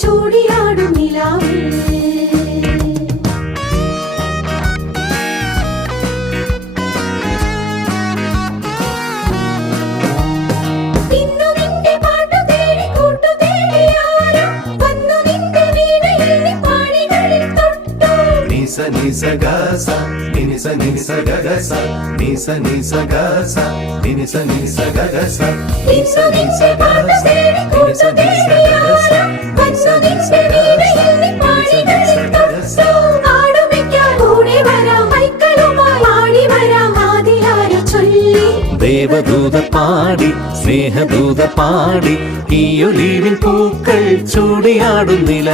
ചൂടിയാടും നിലാവേ sa ni sa ga sa ni ni sa ni sa ga ga sa ni sa ni sa ga sa ni ni sa ni sa ga ga sa ni sa ni sa ga sa ദേവദൂത പാടി സ്നേഹദൂത പാടി ഈ olivine പൂക്കൾ ചൂടിയാടുന്നില്ല